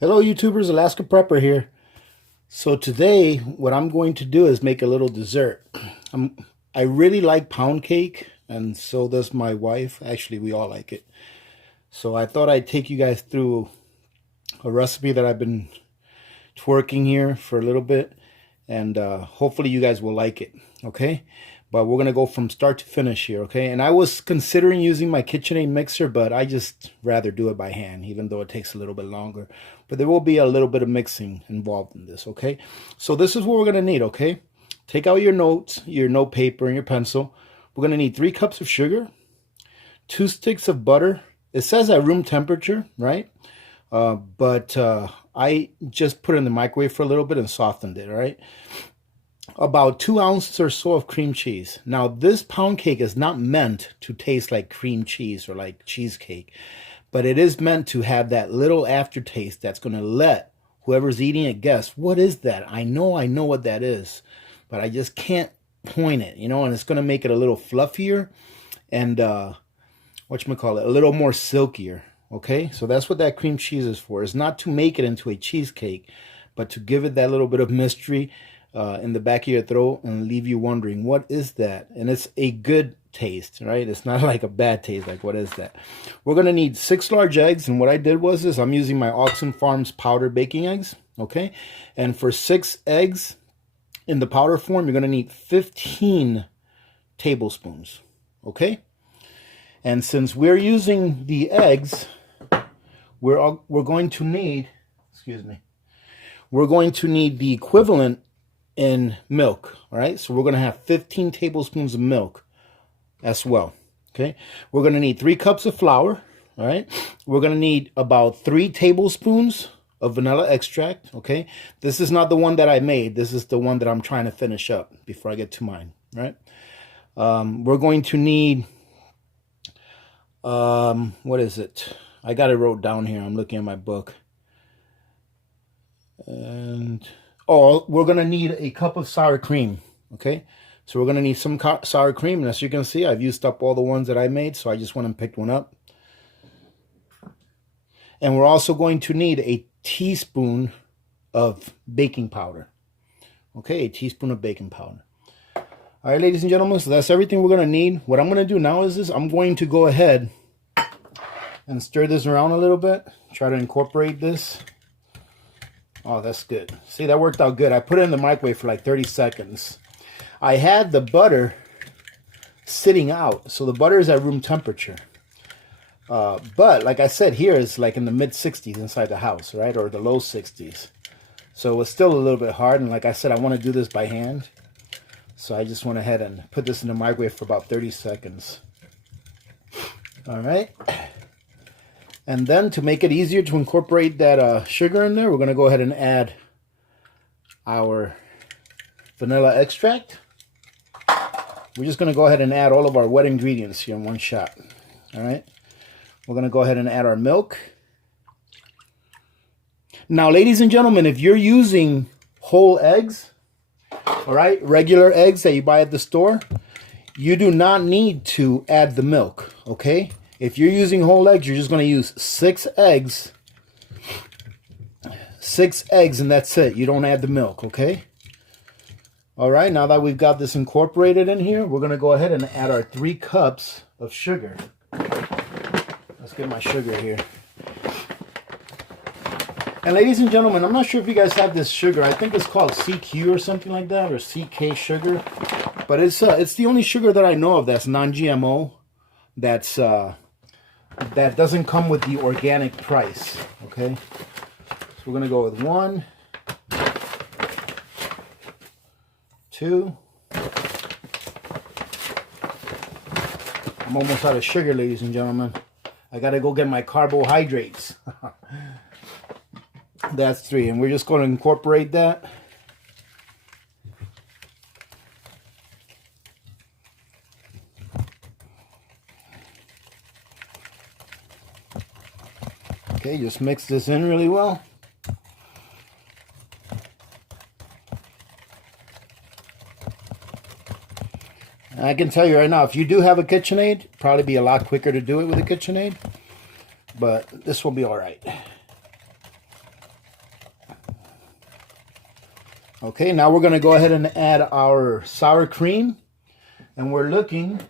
Hello YouTubers, Alaska Prepper here. So today what I'm going to do is make a little dessert. I really like pound cake, and so does my wife. Actually, we all like it. So I thought I'd take you guys through a recipe that I've been twerking here for a little bit, and hopefully you guys will like it, okay? But we're gonna go from start to finish here, okay? And I was considering using my KitchenAid mixer, but I just rather do it by hand, even though it takes a little bit longer. But there will be a little bit of mixing involved in this, okay? So this is what we're gonna need, okay? Take out your notes, your note paper, and your pencil. We're gonna need 3 cups of sugar, 2 sticks of butter. It says at room temperature, right? But I just put it in the microwave for a little bit and softened it, all right? About 2 ounces or so of cream cheese. Now, this pound cake is not meant to taste like cream cheese or like cheesecake, but it is meant to have that little aftertaste that's going to let whoever's eating it guess, what is that? I know what that is, but I just can't point it, you know, and it's going to make it a little fluffier and, whatchamacallit, a little more silkier. Okay, so that's what that cream cheese is for. It's not to make it into a cheesecake, but to give it that little bit of mystery in the back of your throat and leave you wondering, what is that? And it's a good taste, right? It's not like a bad taste, like what is that? We're going to need 6 large eggs, and what I did was this. I'm using my Oxen Farms powder baking eggs, okay? And for 6 eggs in the powder form, you're going to need 15 tablespoons, okay? And since we're using the eggs, we're going to need, we're going to need the equivalent in milk, all right? So we're going to have 15 tablespoons of milk as well, okay? We're going to need 3 cups of flour, all right? We're going to need about 3 tablespoons of vanilla extract, okay? This is not the one that I made. This is the one that I'm trying to finish up before I get to mine, right? We're going to need, what is it? I got it wrote down here. I'm looking at my book. And, oh, we're going to need a cup of sour cream, okay? So we're going to need some sour cream. And as you can see, I've used up all the ones that I made, so I just went and picked one up. And we're also going to need a teaspoon of baking powder. Okay, a teaspoon of baking powder. All right, ladies and gentlemen, so that's everything we're going to need. What I'm going to do now is this. I'm going to go ahead and stir this around a little bit. Try to incorporate this. Oh, that's good. See, that worked out good. I put it in the microwave for like 30 seconds. I had the butter sitting out, so the butter is at room temperature. But like I said, here is like in the mid 60s inside the house, right? Or the low 60s. So it's still a little bit hard. And like I said, I want to do this by hand. So I just went ahead and put this in the microwave for about 30 seconds. All right. And then to make it easier to incorporate that sugar in there, we're going to go ahead and add our vanilla extract. We're just going to go ahead and add all of our wet ingredients here in one shot. All right. We're going to go ahead and add our milk. Now, ladies and gentlemen, if you're using whole eggs, all right, regular eggs that you buy at the store, you do not need to add the milk, okay? If you're using whole eggs, you're just going to use 6 eggs. 6 eggs, and that's it. You don't add the milk, okay? All right, now that we've got this incorporated in here, we're going to go ahead and add our 3 cups of sugar. Let's get my sugar here. And ladies and gentlemen, I'm not sure if you guys have this sugar. I think it's called CQ or something like that, or CK sugar. But it's the only sugar that I know of that's non-GMO. That's that doesn't come with the organic price. Okay, so we're gonna go with 1, 2. I'm almost out of sugar, ladies and gentlemen. I gotta go get my carbohydrates. That's 3, and we're just going to incorporate that. Okay, just mix this in really well. And I can tell you right now, if you do have a KitchenAid, probably be a lot quicker to do it with a KitchenAid, but this will be all right. Okay, now we're going to go ahead and add our sour cream. And we're looking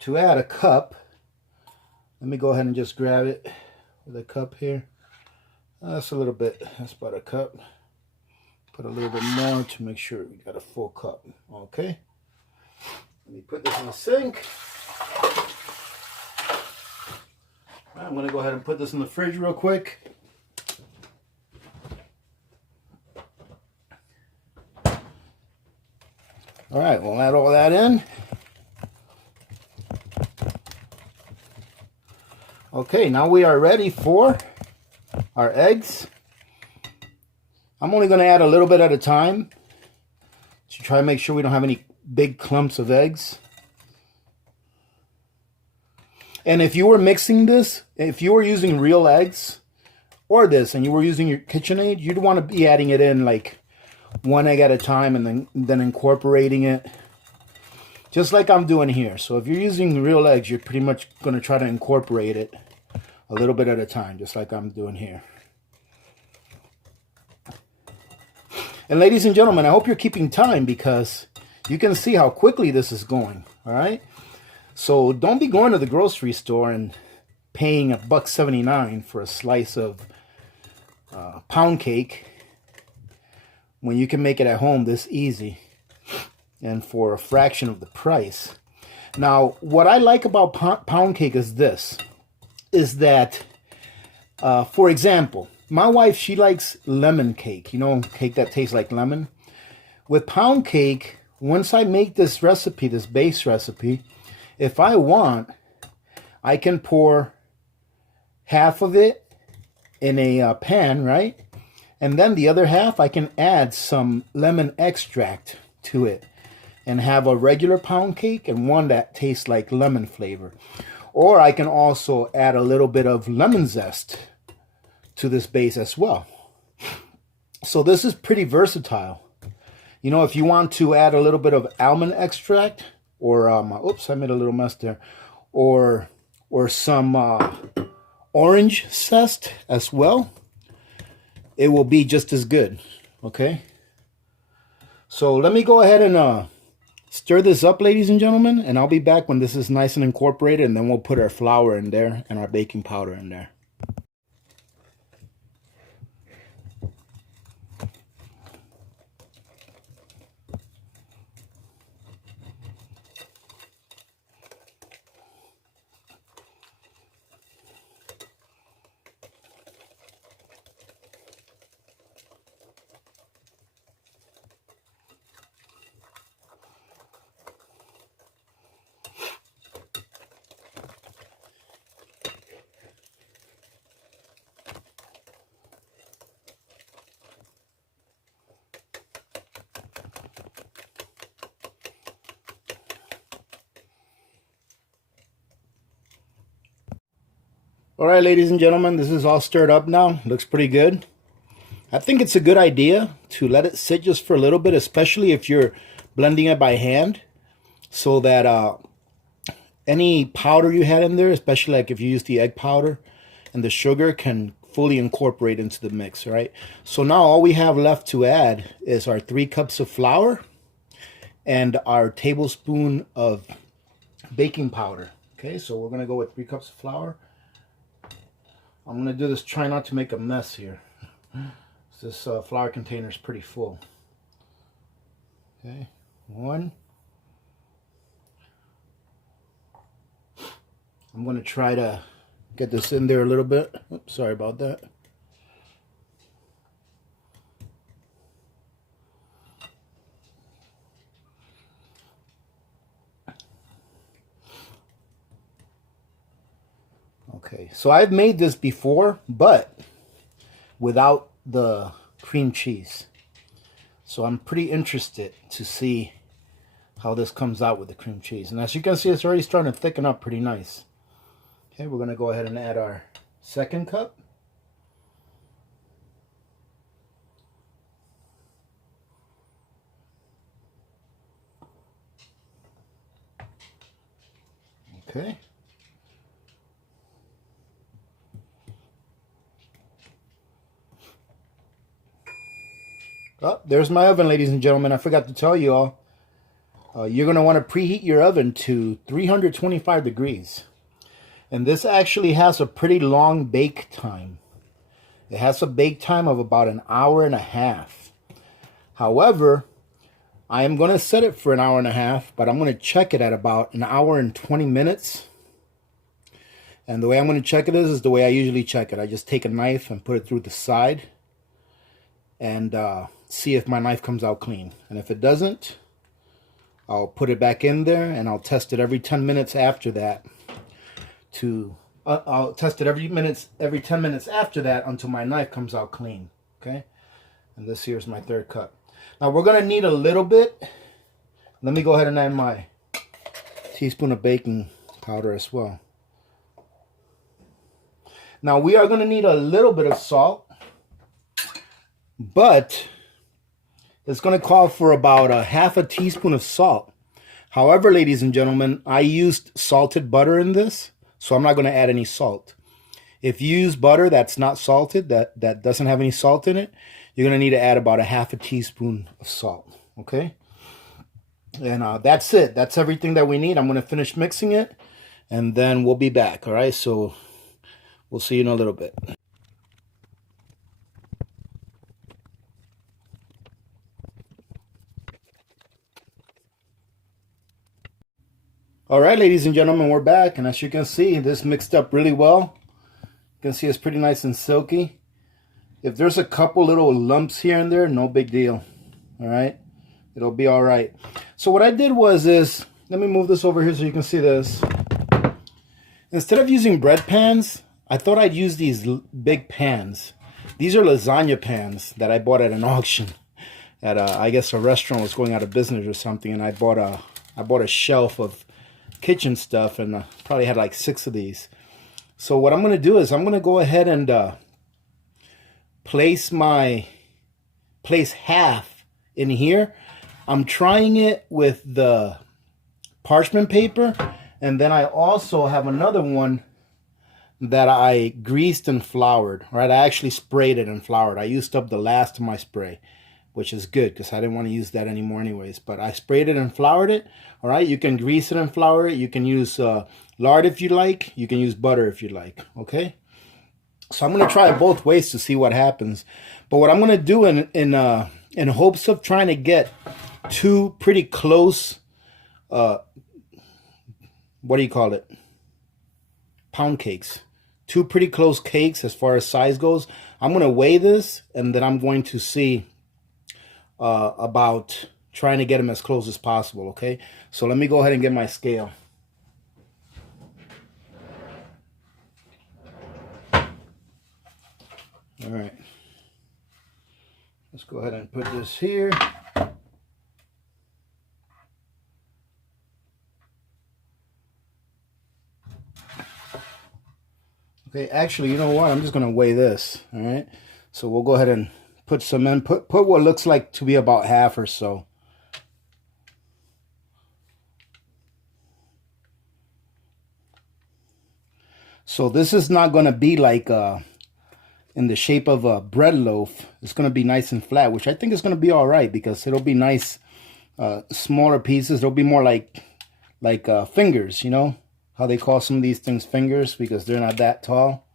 to add a cup. Let me go ahead and just grab it with a cup here. That's a little bit, that's about a cup. Put a little bit more to make sure we got a full cup. Okay. Let me put this in the sink. I'm going to go ahead and put this in the fridge real quick. All right, we'll add all that in. Okay, now we are ready for our eggs. I'm only going to add a little bit at a time to try to make sure we don't have any big clumps of eggs. And if you were mixing this, if you were using real eggs or this and you were using your KitchenAid, you'd want to be adding it in like one egg at a time and then incorporating it just like I'm doing here. So if you're using real eggs, you're pretty much going to try to incorporate it a little bit at a time, just like I'm doing here. And ladies and gentlemen, I hope you're keeping time because you can see how quickly this is going. All right. So don't be going to the grocery store and paying $1.79 for a slice of pound cake when you can make it at home this easy and for a fraction of the price. Now, what I like about pound cake is this, is that, for example, my wife, she likes lemon cake, you know, cake that tastes like lemon. With pound cake, once I make this recipe, this base recipe, if I want, I can pour half of it in a pan, right? And then the other half, I can add some lemon extract to it and have a regular pound cake and one that tastes like lemon flavor. Or I can also add a little bit of lemon zest to this base as well. So this is pretty versatile. You know, if you want to add a little bit of almond extract or, oops, I made a little mess there, or some orange zest as well, it will be just as good. Okay. So let me go ahead and stir this up, ladies and gentlemen, and I'll be back when this is nice and incorporated, and then we'll put our flour in there and our baking powder in there. All right, ladies and gentlemen, this is all stirred up now. Looks pretty good. I think it's a good idea to let it sit just for a little bit, especially if you're blending it by hand, so that any powder you had in there, especially like if you use the egg powder and the sugar, can fully incorporate into the mix, right? So now all we have left to add is our 3 cups of flour and our tablespoon of baking powder. Okay, so we're going to go with 3 cups of flour. I'm going to do this, try not to make a mess here. This flour container is pretty full. Okay, 1. I'm going to try to get this in there a little bit. Oops, sorry about that. Okay, so I've made this before, but without the cream cheese. So I'm pretty interested to see how this comes out with the cream cheese. And as you can see, it's already starting to thicken up pretty nice. Okay, we're going to go ahead and add our 2nd cup. Okay. Oh, there's my oven, ladies and gentlemen. I forgot to tell you all. You're going to want to preheat your oven to 325 degrees. And this actually has a pretty long bake time. It has a bake time of about an hour and a half. However, I am going to set it for an hour and a half, but I'm going to check it at about an hour and 20 minutes. And the way I'm going to check it is the way I usually check it. I just take a knife and put it through the side and see if my knife comes out clean. And if it doesn't, I'll put it back in there and I'll test it every 10 minutes after that. I'll test it every 10 minutes after that until my knife comes out clean. Okay, and this here's my third cup. Now we're gonna need a little bit. Let me go ahead and add my teaspoon of baking powder as well. Now we are gonna need a little bit of salt, but it's gonna call for about a half a teaspoon of salt. However, ladies and gentlemen, I used salted butter in this, so I'm not going to add any salt. If you use butter that's not salted, that doesn't have any salt in it, you're going to need to add about a half a teaspoon of salt. Okay? And that's it. That's everything that we need. I'm going to finish mixing it, and then we'll be back. All right? So we'll see you in a little bit. All right, ladies and gentlemen, we're back, and as you can see, this mixed up really well. You can see it's pretty nice and silky. If there's a couple little lumps here and there, no big deal. All right, it'll be all right. So what I did was let me move this over here so you can see this. Instead of using bread pans, I thought I'd use these big pans. These are lasagna pans that I bought at an auction. At I guess a restaurant was going out of business or something, and I bought a shelf of kitchen stuff, and probably had like 6 of these. So what I'm going to do is I'm going to go ahead and place half in here. I'm trying it with the parchment paper, and then I also have another one that I greased and floured. Right, I actually sprayed it and floured. I used up the last of my spray, which is good because I didn't want to use that anymore anyways. But I sprayed it and floured it. All right, you can grease it and flour it. You can use lard if you like. You can use butter if you like. Okay, so I'm going to try it both ways to see what happens. But what I'm going to do in hopes of trying to get 2 pretty close, what do you call it? Pound cakes. 2 pretty close cakes as far as size goes. I'm going to weigh this, and then I'm going to see about trying to get them as close as possible. Okay, so let me go ahead and get my scale. All right, let's go ahead and put this here. Okay, actually, you know what? I'm just going to weigh this. All right, so we'll go ahead and put some in. Put what looks like to be about half or so. So this is not going to be like in the shape of a bread loaf. It's going to be nice and flat, which I think is going to be all right because it'll be nice, smaller pieces. They'll be more like fingers, you know, how they call some of these things fingers because they're not that tall.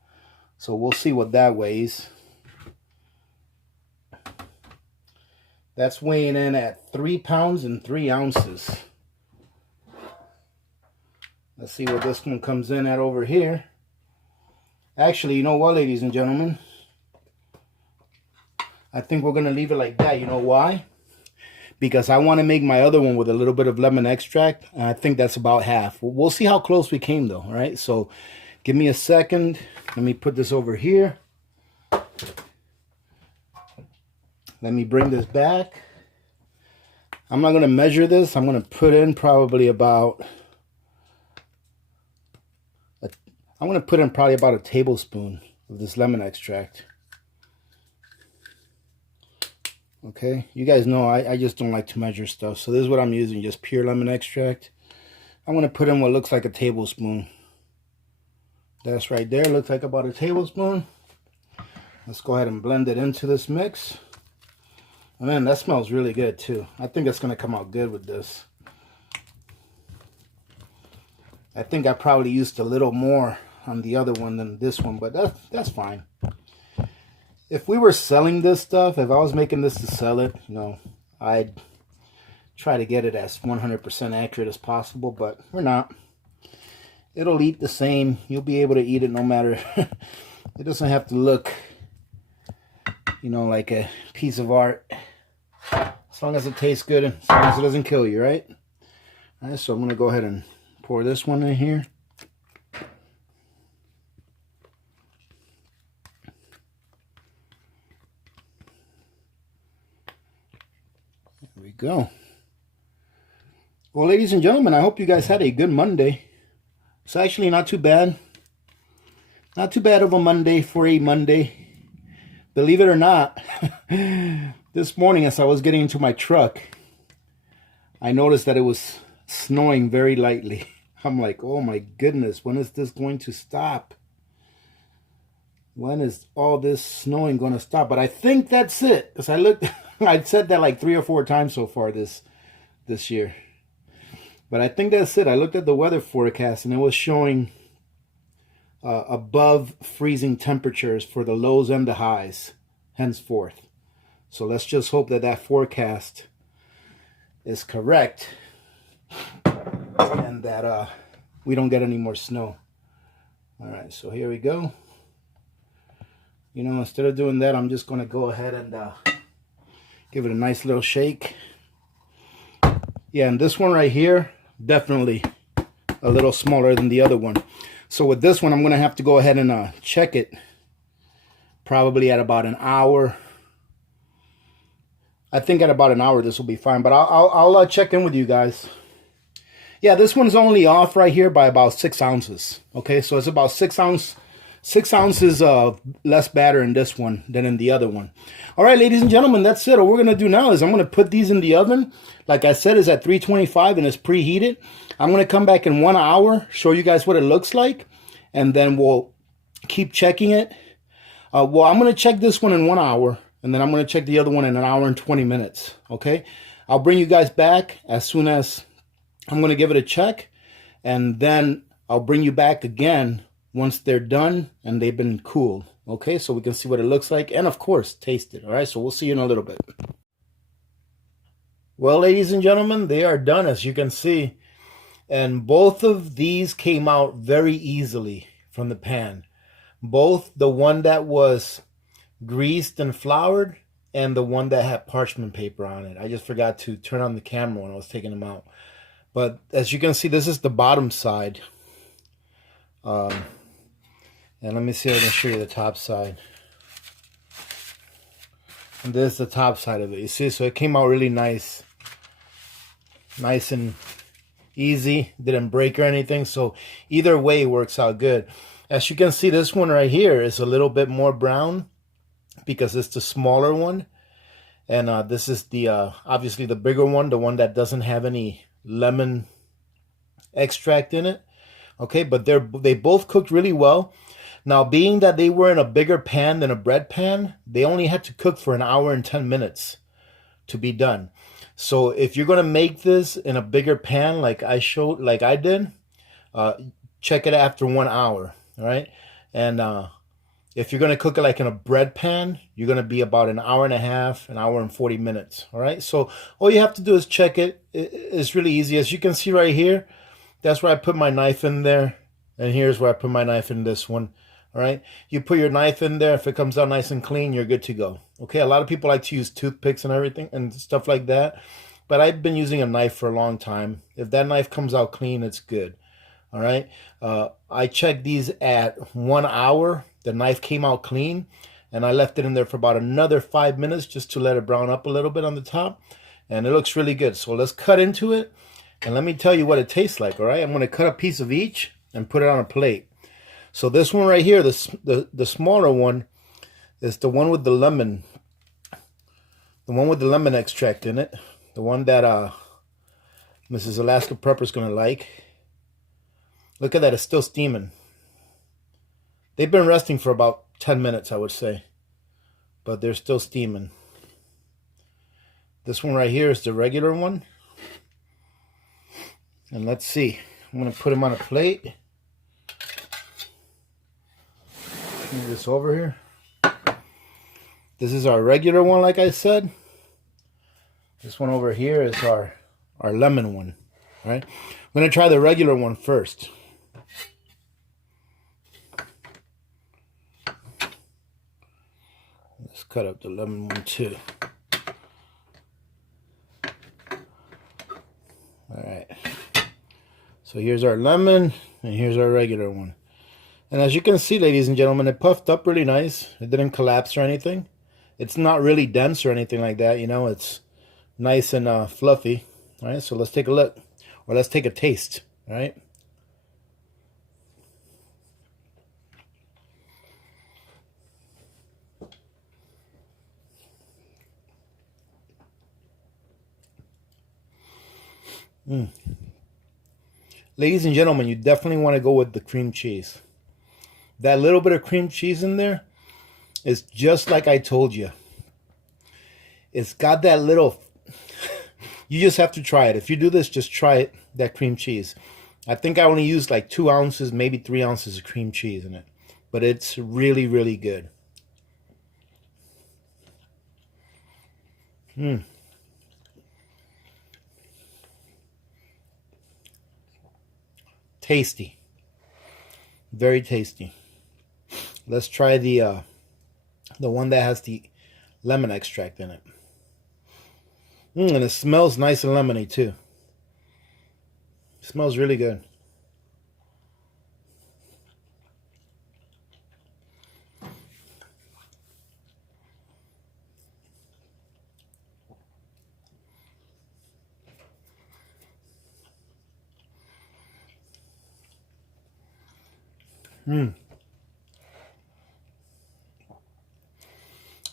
So we'll see what that weighs. That's weighing in at 3 pounds and 3 ounces. Let's see what this one comes in at over here. Actually, you know what, ladies and gentlemen? I think we're going to leave it like that. You know why? Because I want to make my other one with a little bit of lemon extract. And I think that's about half. We'll see how close we came, though. All right? So give me a second. Let me put this over here. Let me bring this back. I'm not going to measure this. I'm going to put in probably about... I'm going to put in probably about a tablespoon of this lemon extract. Okay, you guys know I just don't like to measure stuff. So this is what I'm using, just pure lemon extract. I'm going to put in what looks like a tablespoon. That's right there, looks like about a tablespoon. Let's go ahead and blend it into this mix. Man, that smells really good too. I think it's going to come out good with this. I think I probably used a little more on the other one than this one, but that's fine. If we were selling this stuff, if I was making this to sell it, you know, I'd try to get it as 100% accurate as possible, but we're not. It'll eat the same. You'll be able to eat it no matter. It doesn't have to look, you know, like a piece of art. As long as it tastes good and as long as it doesn't kill you, right? All right, so I'm going to go ahead and pour this one in here. There we go. Well, ladies and gentlemen, I hope you guys had a good Monday. It's actually not too bad. Not too bad of a Monday for a Monday. Believe it or not, this morning as I was getting into my truck, I noticed that it was snowing very lightly. I'm like, oh my goodness, when is this going to stop? When is all this snowing going to stop? But I think that's it. Because I looked, I'd said that like 3 or 4 times so far this year. But I think that's it. I looked at the weather forecast and it was showing above freezing temperatures for the lows and the highs henceforth. So let's just hope that that forecast is correct and that we don't get any more snow. All right, so here we go. You know, instead of doing that, I'm just going to go ahead and give it a nice little shake. Yeah, and this one right here, definitely a little smaller than the other one. So with this one, I'm going to have to go ahead and check it probably at about an hour. I think at about an hour this will be fine, but I'll check in with you guys. Yeah, this one's only off right here by about 6 ounces. Okay, so it's about 6 ounces of less batter in this one than in the other one. All right, ladies and gentlemen, that's it. What we're going to do now is I'm going to put these in the oven. Like I said, it's at 325 and it's preheated. I'm going to come back in 1 hour, show you guys what it looks like, and then we'll keep checking it. Well, I'm going to check this one in 1 hour, and then I'm going to check the other one in an hour and 20 minutes, okay? I'll bring you guys back as soon as I'm going to give it a check, and then I'll bring you back again once they're done and they've been cooled, okay? So we can see what it looks like, and of course, taste it, all right? So we'll see you in a little bit. Well, ladies and gentlemen, they are done, as you can see. And both of these came out very easily from the pan. Both the one that was greased and floured and the one that had parchment paper on it. I just forgot to turn on the camera when I was taking them out. But as you can see, this is the bottom side. And let me see if I can show you the top side. And this is the top side of it. You see, so it came out really nice. Nice and easy, didn't break or anything, so either way it works out good. As you can see, this one right here is a little bit more brown because it's the smaller one, and this is the obviously the bigger one, the one that doesn't have any lemon extract in it. Okay, but they both cooked really well. Now, being that they were in a bigger pan than a bread pan, they only had to cook for an hour and 10 minutes to be done. So if you're going to make this in a bigger pan like I did, check it after 1 hour, all right? And if you're going to cook it like in a bread pan, you're going to be about an hour and a half, an hour and 40 minutes, all right? So all you have to do is check it. It's really easy. As you can see right here, that's where I put my knife in there, and here's where I put my knife in this one. All right, you put your knife in there. If it comes out nice and clean, you're good to go. Okay, a lot of people like to use toothpicks and everything and stuff like that, but I've been using a knife for a long time. If that knife comes out clean, it's good. All right, I checked these at 1 hour. The knife came out clean, and I left it in there for about another 5 minutes just to let it brown up a little bit on the top, and it looks really good. So let's cut into it, and let me tell you what it tastes like. All right, I'm going to cut a piece of each and put it on a plate. So this one right here, the smaller one, is the one with the lemon. The one with the lemon extract in it. The one that Mrs. Alaska Prepper's going to like. Look at that, it's still steaming. They've been resting for about 10 minutes, I would say. But they're still steaming. This one right here is the regular one. And let's see. I'm going to put them on a plate. Move this over here. This is our regular one, like I said. This one over here is our lemon one. All right. I'm going to try the regular one first. Let's cut up the lemon one too. All right. So here's our lemon and here's our regular one. And as you can see, ladies and gentlemen, it puffed up really nice. It didn't collapse or anything. It's not really dense or anything like that. You know, it's nice and fluffy. All right, so let's take a look. Or let's take a taste. All right. Ladies and gentlemen, you definitely want to go with the cream cheese. That little bit of cream cheese in there is just like I told you. It's got that little... You just have to try it. If you do this, just try it, that cream cheese. I think I only used like 2 ounces, maybe 3 ounces of cream cheese in it. But it's really, really good. Tasty. Very tasty. Let's try the one that has the lemon extract in it. And it smells nice and lemony too. It smells really good.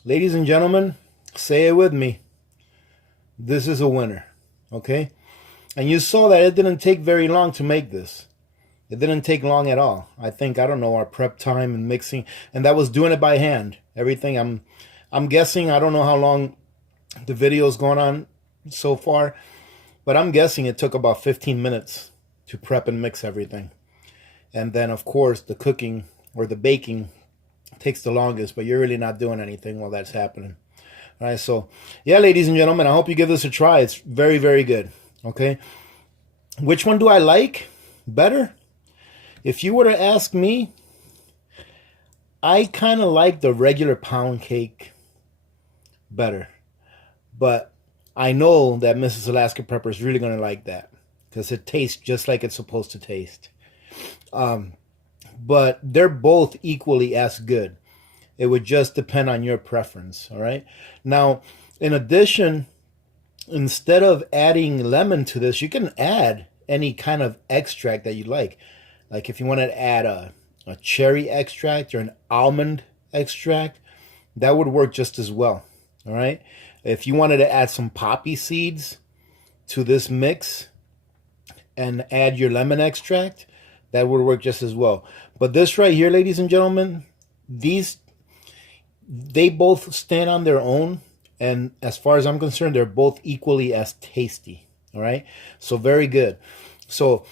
Ladies and gentlemen, say it with me. This is a winner, okay? And you saw that it didn't take very long to make this. It didn't take long at all. I think, I don't know, our prep time and mixing, and that was doing it by hand. Everything, I'm guessing, I don't know how long the video's gone on so far, but I'm guessing it took about 15 minutes to prep and mix everything. And then, of course, the cooking or the baking takes the longest, but you're really not doing anything while that's happening. All right, so yeah, ladies and gentlemen, I hope you give this a try. It's very, very good. Okay, which one do I like better? If you were to ask me, I kind of like the regular pound cake better, but I know that Mrs. Alaska Prepper is really going to like that because it tastes just like it's supposed to taste. But they're both equally as good. It would just depend on your preference, all right? Now, in addition, instead of adding lemon to this, you can add any kind of extract that you like. Like if you wanted to add a cherry extract or an almond extract, that would work just as well, all right? If you wanted to add some poppy seeds to this mix and add your lemon extract, that would work just as well. But this right here, ladies and gentlemen, they both stand on their own, and as far as I'm concerned, they're both equally as tasty. All right, so very good. So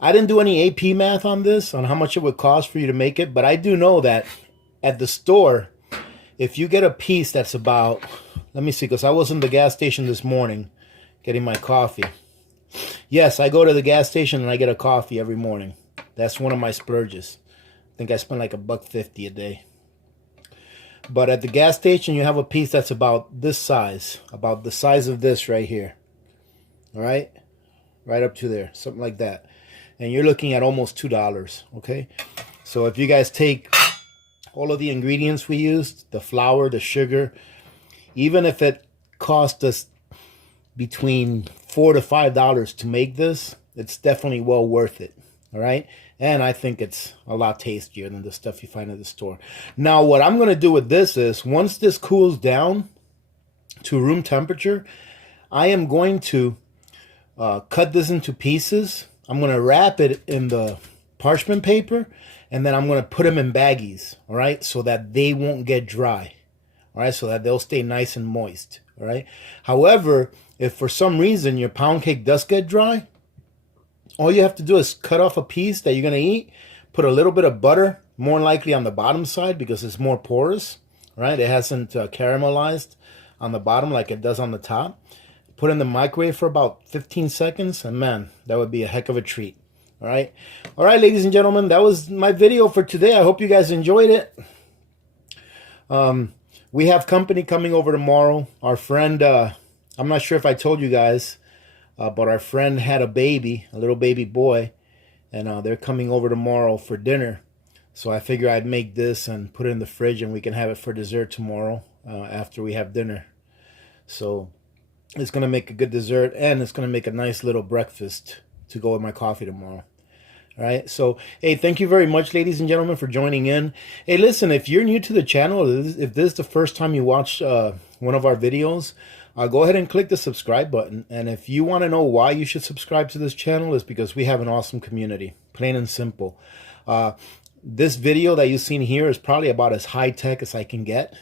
I didn't do any AP math on this, on how much it would cost for you to make it, but I do know that at the store, if you get a piece that's about, let me see, because I was in the gas station this morning getting my coffee. Yes, I go to the gas station and I get a coffee every morning. That's one of my splurges. I think I spend like $1.50 a day. But at the gas station, you have a piece that's about this size, about the size of this right here. All right? Right up to there, something like that. And you're looking at almost $2, okay? So if you guys take all of the ingredients we used, the flour, the sugar, even if it cost us between $4 to $5 to make this, it's definitely well worth it. All right, and I think it's a lot tastier than the stuff you find at the store. Now, what I'm going to do with this is, once this cools down to room temperature, I am going to cut this into pieces. I'm going to wrap it in the parchment paper, and then I'm going to put them in baggies, all right, so that they won't get dry. all right, so that they'll stay nice and moist, all right? However, if for some reason your pound cake does get dry, all you have to do is cut off a piece that you're going to eat, put a little bit of butter, more likely on the bottom side because it's more porous, right? It hasn't caramelized on the bottom like it does on the top. Put in the microwave for about 15 seconds, and man, that would be a heck of a treat. All right. All right, ladies and gentlemen, that was my video for today. I hope you guys enjoyed it. We have company coming over tomorrow. Our friend, I'm not sure if I told you guys, but our friend had a baby, a little baby boy, and they're coming over tomorrow for dinner. So I figure I'd make this and put it in the fridge, and we can have it for dessert tomorrow after we have dinner. So it's going to make a good dessert, and it's going to make a nice little breakfast to go with my coffee tomorrow. All right. So, hey, thank you very much, ladies and gentlemen, for joining in. Hey, listen, if you're new to the channel, if this is the first time you watch one of our videos, go ahead and click the subscribe button. And if you want to know why you should subscribe to this channel, is because we have an awesome community, plain and simple. This video that you've seen here is probably about as high tech as I can get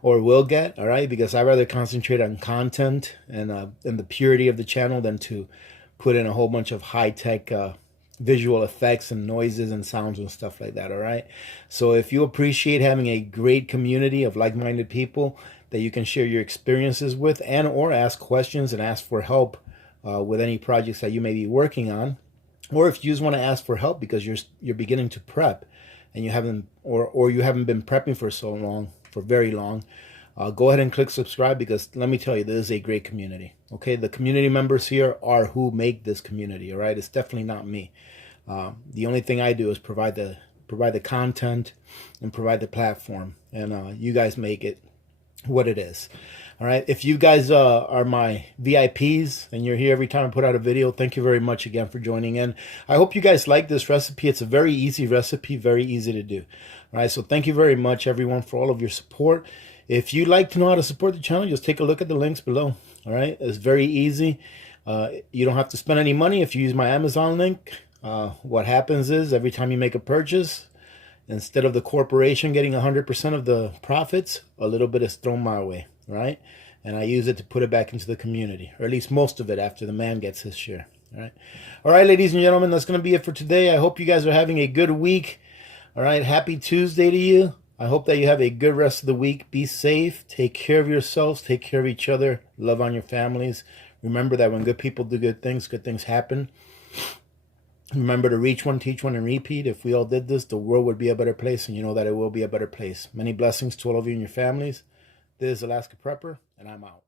or will get. All right. Because I rather concentrate on content and the purity of the channel than to put in a whole bunch of high tech visual effects and noises and sounds and stuff like that. All right. So if you appreciate having a great community of like-minded people that you can share your experiences with and or ask questions and ask for help with any projects that you may be working on, or if you just want to ask for help because you're beginning to prep and you haven't or you haven't been prepping for so long, for very long, go ahead and click subscribe, because let me tell you, this is a great community. Okay, the community members here are who make this community. All right, it's definitely not me. The only thing I do is provide the content and provide the platform, and you guys make it what it is. All right, if you guys are my VIPs and you're here every time I put out a video, thank you very much again for joining in. I hope you guys like this recipe. It's a very easy recipe, very easy to do. All right, so thank you very much, everyone, for all of your support. If you'd like to know how to support the channel, just take a look at the links below. All right, it's very easy. You don't have to spend any money if you use my Amazon link. What happens is every time you make a purchase, instead of the corporation getting 100% of the profits, a little bit is thrown my way, right? And I use it to put it back into the community, or at least most of it after the man gets his share. All right, ladies and gentlemen, that's going to be it for today. I hope you guys are having a good week. All right, happy Tuesday to you. I hope that you have a good rest of the week. Be safe. Take care of yourselves. Take care of each other. Love on your families. Remember that when good people do good things happen. Remember to reach one, teach one, and repeat. If we all did this, the world would be a better place, and you know that it will be a better place. Many blessings to all of you and your families. This is Alaska Prepper, and I'm out.